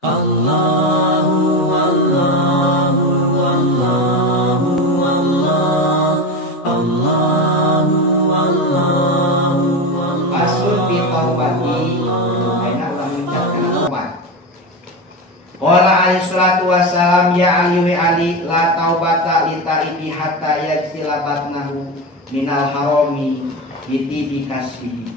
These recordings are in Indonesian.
Allahu Allahu Allahu Allah Allahu Allahu Faslun fi taubati aina ulang mengucapkan taubat. Qala alaihi salatu wassalam ya Ali wa Ali la taubata li taibi hatta yagsila batnahu minal harami biti bikasbi.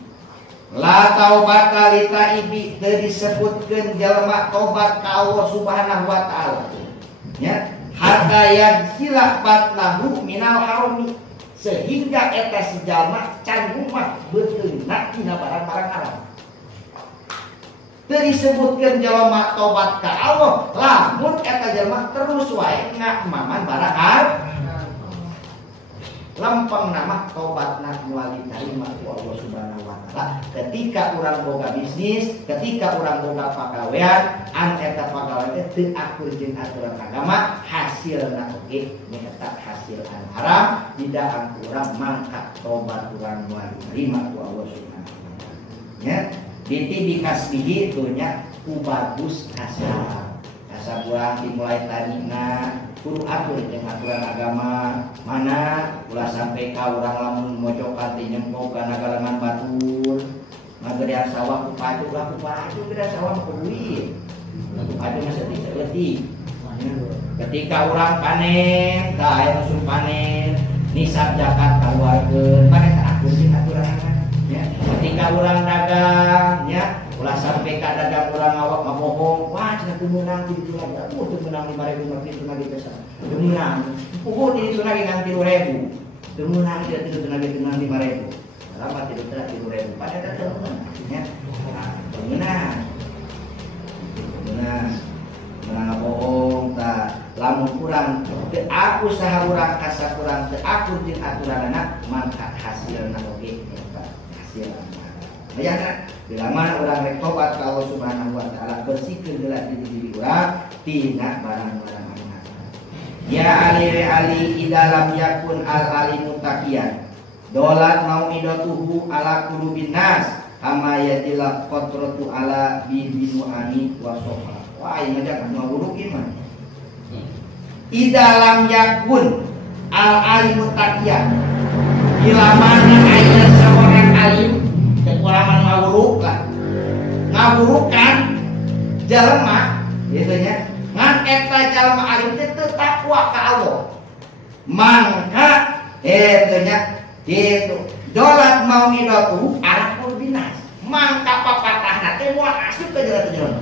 La taubata li taibi teu disebutkeun jelema tobat ka Allah Subhanahu wa taala. Ya, hatta yagsila batnahu minal harami sehingga eta si jalma can rumah beuteungna tina barang-barang haram. Teu disebutkeun jelema tobat ka Allah lamun eta jelma terus wae ngamaman barang haram. Lempeng nama tobatna muali tarima ku Allah Subhanahu wa taala ketika urang boga bisnis, ketika urang boga pagawean, an eta pagawean teu akur jeung aturan agama, hasilna oge nyaeta hasil anu haram, didaan urang mangkat tobat urang muali tarima ku Allah Subhanahu wa taala. Ya, biti dikasbihi dunya ku bagus kasar. Kasar urang dimulai tanina kudu atur jeung aturan agama mana ulah sampai ka urang lamun mojokan teh nyempok kana galangan batur ngagedean sawah ku padu ulah ku padu gedean sawah ku duit ku padu mah setik-setik ketika urang panen tah aya musim panen nisab zakat kaluarkeun panen teh atur jeung aturan ya ketika urang dagang ya ulah sampai ka dagang urang awak ngabohong wah cenah teu meunang di ditu lagi aku teu meunang 5.000 mah kitu lagi teh teu meunang puguh di ditu lagi ngan 3.000 teu meunang di ditu lagi teu meunang 5.000 lama di ditu 3.000 pada teu meunang ya teu meunang meunang ngabohong tah lamun urang teu aku saha urang kasa urang teu aku jeung aturanna mangkat hasilna oge eta hasilna bayangna bila mana orang rek tobat ka Allah Subhanahu wa taala bersihkeun heula diri urang tina barang-barang anu haram. Ya Ali idza lam yakun al alimu taqiyan dolat mau'idatuhu ala qulubin nas kama yadila qatratu ala bibinu ani wa sofa. Wah ieu mah jangan ngawuruk ieu mah. Idza lam yakun al alimu taqiyan bila mana aya seorang alim kekurangan ngawurukan jalma gitu nya ngan eta jalma alim teh teu takwa ka Allah mangka eta nya kitu dolat maunidatu ala qulbinas mangka papatahna teh moal asup ka jero-jero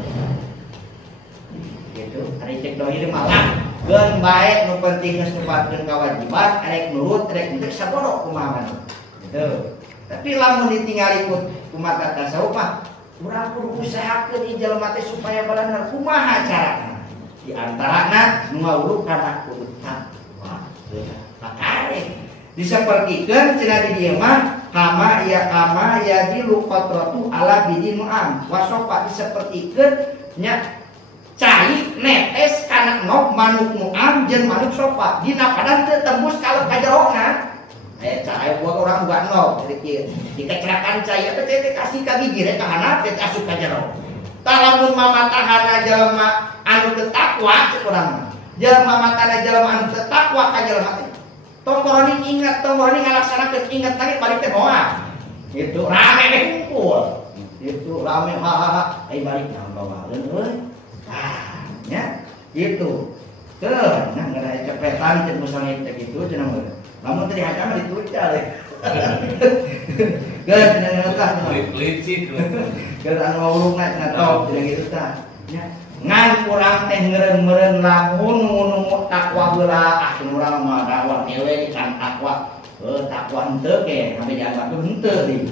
gitu ari cek dohir malah geun bae nu penting geus nepatkeun kewajiban arek nurut arek teu saboro kumaha gitu. Tapi lamun ditinggali ku mata tasawuf mah urang kudu usahakeun ieu jalma teh supaya balanar kumaha carana. Di antarana nu ngawuruk kana kudu takwa. Makare disapertikeun cenah di dieu mah kama ya dilu qatratu ala bidin mu'am. Wasofa disapertikeun nya cai netes kana ngok manuk mu'am jeung manuk sofa. Dina padan teu tembus kalau ka jerona. Cahaya buat orang buat nol, jadi dikecerakan cahaya itu teh kasih ka gigi rek kahana teh asup ka jero. Talamun mamatahana jalma anu teu takwa cek urang mah. Jalma matana jalma anu teu takwa ka jalma teh. Tongkoroni ingat tongkoroni ngalaksanakeun ingat tadi balik teh moal. Itu rame we kumpul. Itu rame hahaha ai balik nang bawaeun euy. Ah, nya gitu. Teu nah ngara cepetan cek musange teh kitu cenah meureun. Lamun tadi hajam ditucal ya. Geus cenah tah licik. Geus anu ngawurungna cenah tok cenah kitu tah. Nya ngan urang teh ngeureun-meureun lamun nu takwa heula ah urang mah dakwah ewe can takwa. Takwa henteu ke ngabejaan batur henteu deui.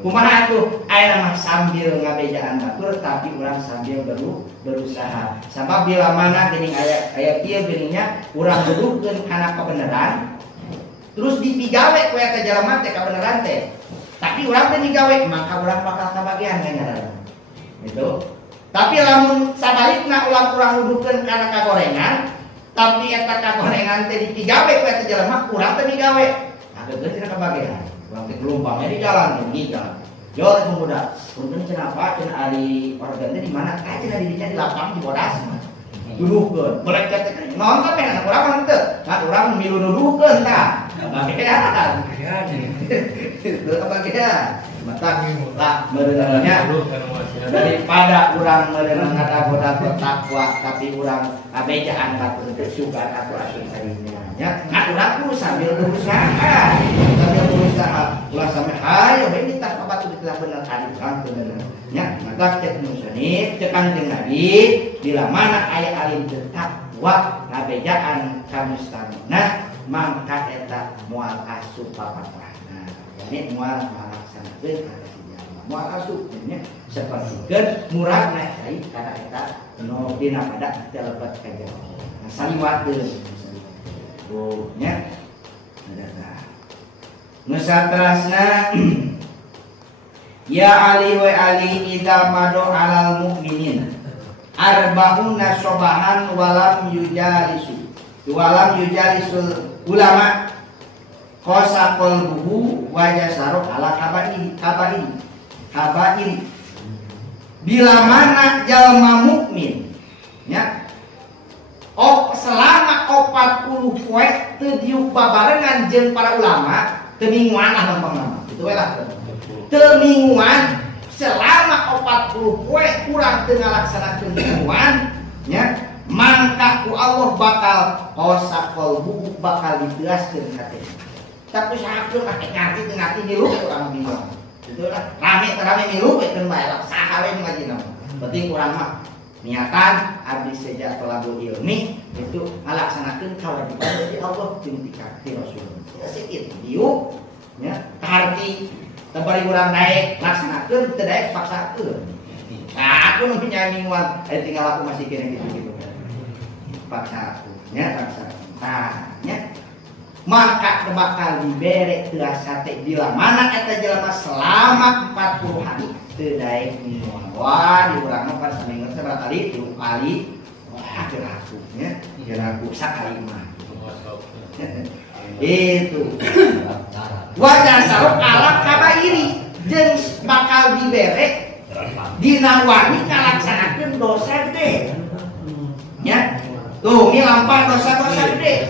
Kumaha atuh aya mah sambil ngabejaan batur tapi urang sambil berusaha. Sabab bila mana geuning aya kieu geuningnya urang duduhkeun kana kebenaran terus dipigawe ku eta jalma teh kabeneran teh. Tapi urang teh digawe maka urang bakal kabagian ngaran. Gitu. Tapi lamun sabalikna urang duduhkeun kana kagorengan tapi eta kagorengan teh dipigawe ku eta jalma urang teh digawe. Nah geus cenah kabagian. Urang teh gelombangnya di jalan di jalan. Jol pemuda, punten kenapa cenah ari organ di mana? Ka cenah di lapang di bodas mah. Duduhkeun, melecet teh naon ka pengen urang teu. Kan urang milu nuduhkeun tah. Bagean. Itu bagean. Mata lah merenangnya daripada urang merenang ada takwa tapi urang abejaan ka suka atau asyik sarinya. Ya, urang kudu sambil berusaha. Ulah sampai hayo ini tak apa tuh kita bener hari urang teu bener. Ya, mata cek musanif cek Kanjeng Nabi bila mana aya alim takwa abejaan kamustamina mangka eta moal asup papatrahna. Yani moal malaksanakeun kana si jalma. Moal asup nya sapertikeun murad naik cai kana eta nu dina pada telepat ka jalma. Nah, saliwateun. Oh, nya. Ada. Nu saterasna ya Ali wa Ali idza madu alal mukminin arba'una sobahan walam yujalisul ulama kosa kolbuhu wajah sarok ala kabairi bila mana jalma mukmin ya selama 40 poe teu diuk babarengan jeung para ulama teu mingguan lah gampang itu we lah teu mingguan selama 40 poe kurang teu ngalaksanakeun mingguan nya mangka ku Allah bakal kosa kolbu bakal diteaskeun hati. Tapi sahakeun make ngarti milu urang bingung. Itu lah rame milu eta bae lah saha we ngajina. Penting urang mah niatan abdi saja talabul ilmi itu ngalaksanakeun kewajiban dari Allah jeung ti Rasul. Sikit diuk nya karti tabari urang daek laksanakeun teu daek paksakeun. Nah, aku nu nyanyiwan tinggal aku masih kene gitu. Paksa nya maka bakal dibere teu asa teh bila mana eta jelema selama 40 hari teu daek minum. Wah, di urang mah saminggu sabaraha kali? 3 kali. Wah, geuraku nya, geuraku sakali mah. Itu. Wajah saruk alak kabairi jeung bakal dibere dina wani ngalaksanakeun dosa gede. Nya tuh, ini lampah dosa-dosa gede.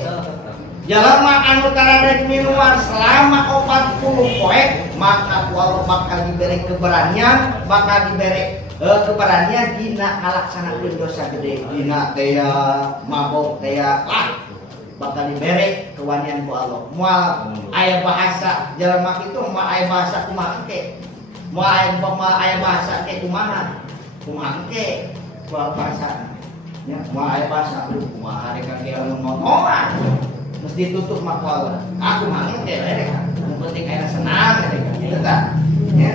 Jalma anu taradeg minuan selama 40 poe, maka Allah bakal diberi keberanian, dina ngalaksanakeun dosa gede. Dina teh mabok teh lah bakal diberi kewanian ku Allah. Moal aya bahasa jalma kitu moal aya bahasa kumaha engke. Moal aya bahasa ke kumaha engke bahasa. Ya, mau aya bahasa lu kumaha rek kira momongan mesti tutup makwal. Aku mah engke rek. Yang penting aya senang rek kitu tah. Ya,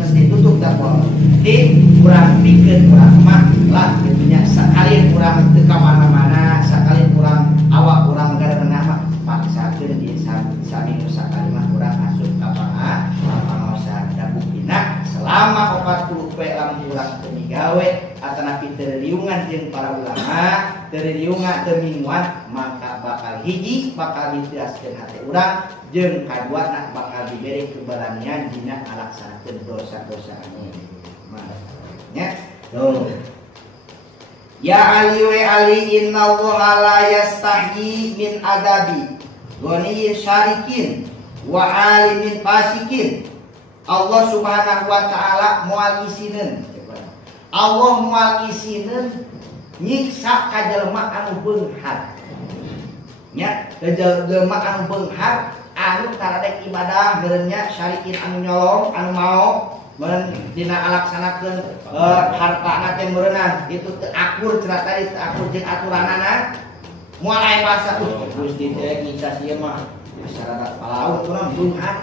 mesti tutup dakwah. Di kurang pikeun kurang mah lah kitu nya sakali kurang teu ka mana-mana, sakali kurang awak kurang garana mah paksakeun di saminggu sakali mah kurang asup ka pangaosan da buktina selama 40 poe lamun urang teu migawe atanapi terliungan jeung para ulama terliungan teu mingguan maka bakal hiji bakal diteaskeun hati urang jeung kaduana bakal diberi keberanian dina ngalaksanakeun dosa-dosa anu nya tuh ya Ali wa Ali innallaha la yastahi min adabi ghani syarikin wa alimin fasikin. Allah Subhanahu wa taala moal isinin Allah moal isinin nyiksa ka jelema anu beunghar. Nya jelema anu beunghar anu taradek ibadah meureun nya syarikin anu nyolong anu mau meureun dina alaksanakeun hartana teh meureunna itu teu akur cenah tadi teu akur jeung aturanana. Moal aya bahasa Gusti teh nyiksa sieu mah masyarakat palaun urang beunghar.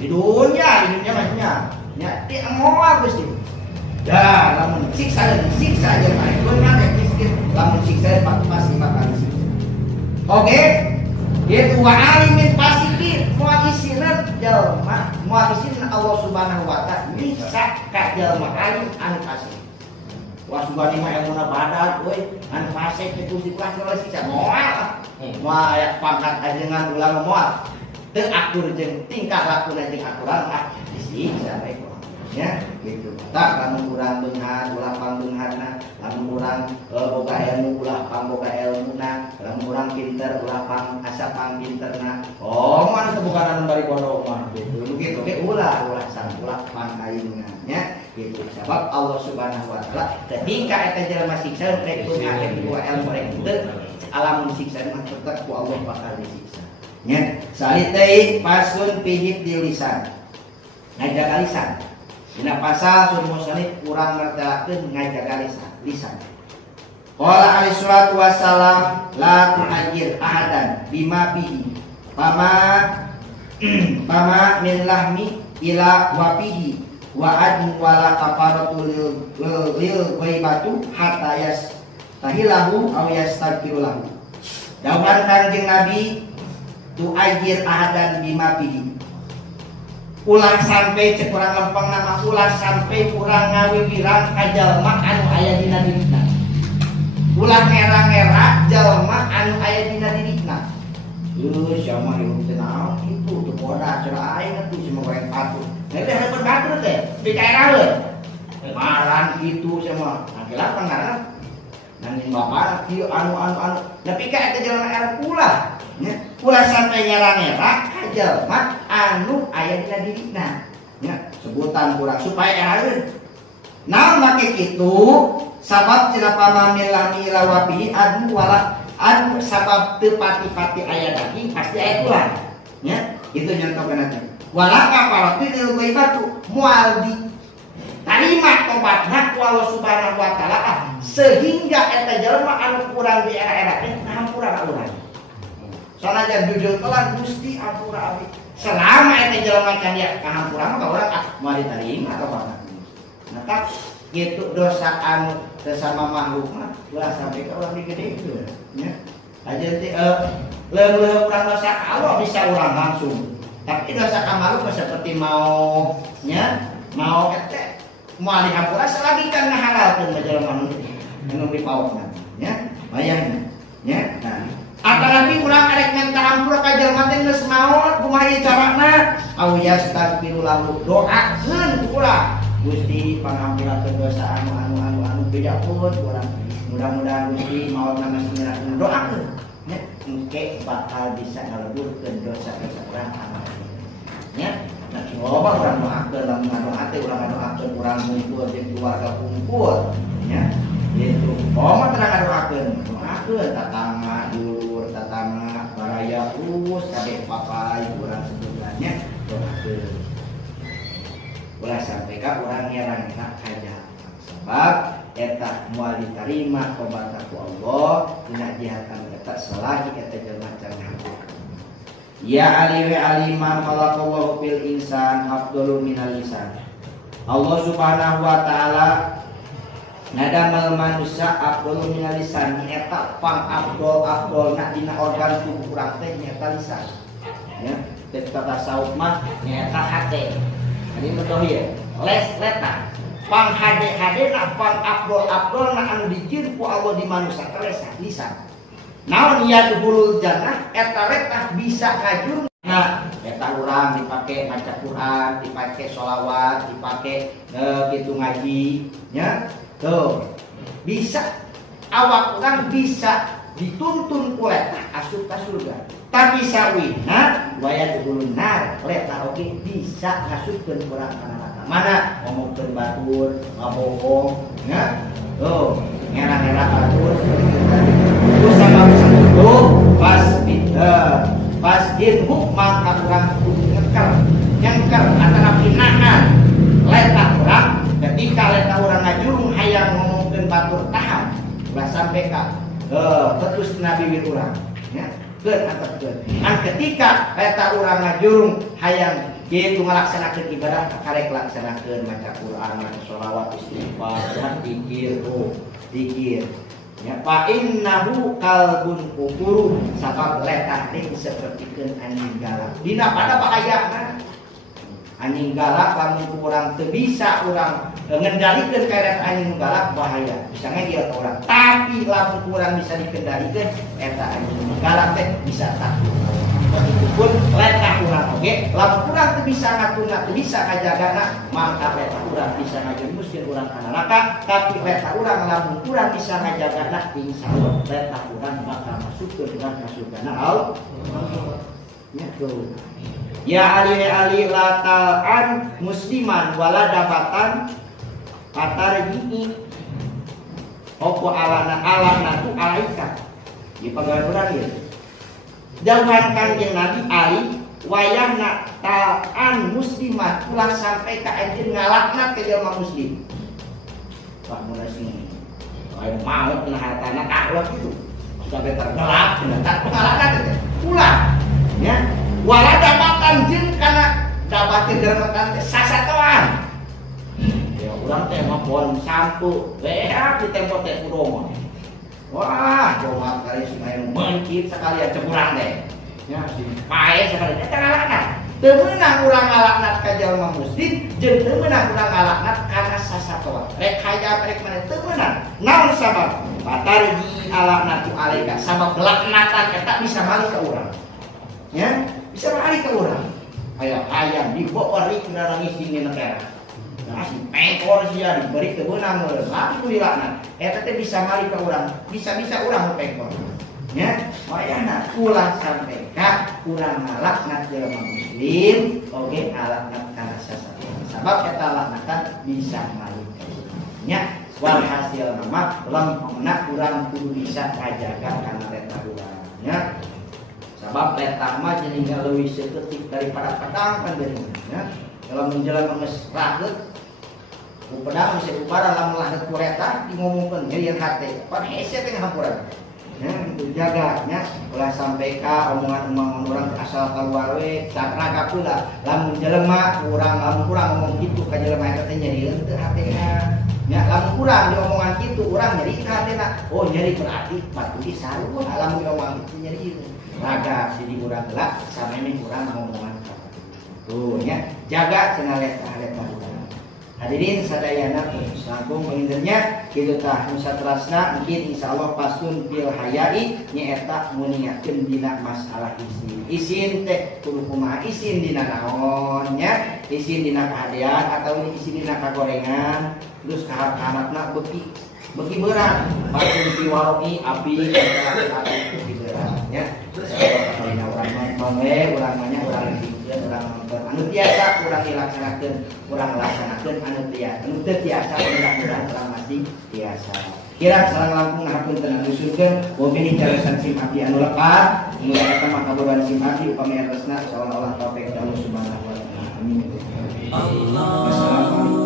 Di dunia maksudnya nya ti moal Gusti. Ya, lamun siksa aja baik. Benar miskin, lamun siksa pasti bakal siksa. Oke, itu wa alimin pasikin, moal isineun jalma, moal isineun Allah Subhanahu wa taala bisa ka jalma alim anu fasik. Wah subhani mah ilmuna badat euy, anu fasik itu siksa siksa moal. Moal aya pangkat ajengan ulama moal. Teu akur jeung tingkah laku jeung aturan lah disiksa bae. ya gitu. Tak lamun urang beunghar ulah pangbeungharna, lamun urang boga ilmu ulah pangboga ilmuna, lamun urang pinter ulah pang asa pangpinterna. Oh mah teu bukan anu bari pondok mah gitu. Begitu ge ulah sang ulah pangaingna nya gitu. Sebab Allah Subhanahu wa taala ketika eta jelema siksa rek beunghar dua ilmu rek teu alam siksa mah tetep ku Allah bakal disiksa. Nya salitei pasun pihit di lisan. Ngajaga lisan. Dina pasal sumur salib kurang ngertelakeun ngajaga lisan. Qala alaihi salatu wassalam la tu'ajir ahadan bima bihi pama min lahmi ila wafihi wa adn wala kafaratu lil ghaibatu hatta yastahilahu aw yastaghfirulahu. Dawuhan Kanjeng Nabi tu'ajir ahadan bima bihi. Ulah sampai cek urang lempeng nama ulah sampai urang ngawiwirang ka jalma anu aya dina dirina. Ulah ngera-ngera jalma anu aya dina dirina. Sia mah hirup teh naon kitu teu bodas cenah aing atuh sia mah goreng batu. Nya teh hareup batu teh dikaeraeun. Maran kitu sia mah. Anggeula pangaran. Nanging bapak kieu anu nepi ka eta jalma anu ulah. Nya ulah sampai ngera-ngera ka jalma anu aya dina dirina. Nya sebutan kurang supaya eraeun. Naon make kitu? Sabab cenah pamamil lami ila wabi adu wala adu sabab teu pati-pati aya daging pasti aya tulang. Nya itu nyontokeun teh. Wala kafaratu lil ghaibatu moal di tarima tobatna ku Allah Subhanahu wa taala sehingga eta jalma anu kurang di era-era teh ngahampura urang. Sanajan jujur telan Gusti ampura abdi. Selama eta jalma can dia kahampura mah ka urang moal ditarima atau mana. Nah tak gitu dosa anu sesama makhluk mah ulah sampai ka urang digedekeun nya. Aja teh leuh urang dosa ka Allah bisa urang langsung. Tapi dosa ka makhluk seperti mau eta moal dihampura selagi kan ngahalalkeun jalma anu dipaokna nya. Bayangna nya. Nah apalagi urang arek ngentah hampura ka jalma teh geus maot kumaha ieu carana? Au yastaghfiru lahu doakeun ulah Gusti pangampurakeun dosa anu beda pun urang. Mudah-mudahan Gusti maot nama semirakeun doakeun nya engke bakal bisa ngaleburkeun dosa-dosa urang anu nya. Nah loba urang doakeun lamun ngadoa teh urang ngadoakeun urang ngumpul jeung keluarga kumpul nya. Gitu. Mah terang ngadoakeun tatangga dulur tatangga baraya terus kadek papai urang sebenarnya doakeun. Ulah sampai ka urang nyerang-nyerang kaja. Sebab eta moal ditarima tobat ku Allah dina jihatan eta selagi eta jelema can ngahampura. Ya ali wa aliman khalaqallahu fil insan afdhalu minal lisan. Allah Subhanahu wa taala ngadamel manusia afdhalu minal lisan eta pang afdhalna dina organ tubuh urang teh nyaeta lisan. Ya, teh tasawuf mah nyaeta hate. Ini betul ya, leta pang hade-hadena pang abdol-abdolna anu dijieun ku Allah di manusia teh lisan. Naon ieu hulul jannah eta rek bisa ngajur. Nah, eta urang dipake maca Quran, dipake sholawat, dipake gitu ngaji, nya. Tuh. Bisa awak urang bisa dituntun ku leta asup ka surga. Tapi sawina waya dulun nar leta oge bisa ngasupkeun urang kana neraka. Mana ngomongkeun batur, ngabohong, nya. Tuh, ngera-ngera batur. Terus sama itu pas dirhuk maka urang kudu nyengker antara pinahan leta urang ketika leta urang ngajurung hayang ngomongkeun batur tahap ulah sampai ka terus nabi urang nya. Ketika eta urang ngajurung hayang kitu ngalaksanakeun ibadah karek laksanakeun maca Quran, maca sholawat, istighfar, zikir. Ya fa innahu qalbun kufur sabab letah teh sapertikeun anjing galak. Dina pada bahayana. Anjing galak lamun urang teu bisa urang ngendalikeun karek anjing galak bahaya. Bisa ngegel urang. Tapi lamun urang bisa dikendalikeun eta anjing galak teh bisa takut. pun letah urang oge lamun urang teu bisa ngatuna teu bisa ngajagana maka letah urang bisa ngajemuskeun urang ka neraka tapi letah urang lamun urang bisa ngajagana insyaallah letah urang bakal masukkeun urang ka surgana Allah nya tuh ya ali lataan musliman waladabatan katarji'i opo alana tu alaika di pagawean urang ieu jauhan Kangjeng Nabi Ali wayahna taan muslimat ulah sampai ka anjeun ngalakna ke jelema muslim wah mulai sing lain maut kena hartana kahlok itu sudah betar ngelak tak ngalakna teh ulah ya walada makan jeung kana dapatin dermatan teh sasatoan ya urang teh mah pon sampu beak di tempo teh kudu wah, coba kali si main mencit sekali aja kurang deh. Ya, si pae sekali eta ngalakna. Teu meunang urang ngalakna ka jalma muslim, jeung teu meunang urang ngalakna kana sasatoa. Rek hayat rek mana teu meunang. Naon sabab? Batarji alaknatu alaika. Sabab laknatan eta bisa mali ka urang. Ya, bisa mali ka urang. Aya ayam dibori kana nangis di negara. Masih pengkor sia diberi kewenang langsung dilaknat eta teh bisa mali ka urang bisa-bisa urang pengkor nya wayahna ulah sampai ka urang ngalaknat jelema muslim oge ngalaknat kana sasatoan sabab eta laknatan bisa mali ka nya walhasil mah lempengna urang kudu bisa kajaga kana eta urang nya sabab eta mah jeung leuwih seutik daripada pedang kan benernya kalau menjelang geus raheut pedang bisa ubara lamun laheut kureta ngomongkeun nyerian hate pan hese teh nghampuran ya itu jaganya ulah sampai ka omongan orang asal keluar we sakraga pula lamun jelema urang lamun urang ngomong kitu ka jelema eta teh nyerieun teu hatena nya lamun urang diomongan kitu urang nyeri ka hatena oh nyeri berarti batu disaruh lamun ngomong kitu nyeri raga sidi urang heula sameme urang ngomongan tuh nya jaga cenah letah hadirin sadayana langkung pengindernya kitu tah nu saterasna mungkin insyaallah pasun bil hayai nyaeta muniakeun dina masalah isin teh kudu kumaha isin dina naon nya isin dina kahadean atau isin dina kagorengan terus kaharapna beki berat pasun pi waroi api api berat nya dina urang mah urang mah urang urang anu biasa urang dilaksanakeun urang laksanakeun anu biasa anu teu biasa urang masih biasa kira sareng langkung ngapunten anu surgeun bobi jarasan simati anu lepat anu eta mah kabodan simati upami eresna seolah-olah taufik Allah subhanahu wa taala amin. Assalamualaikum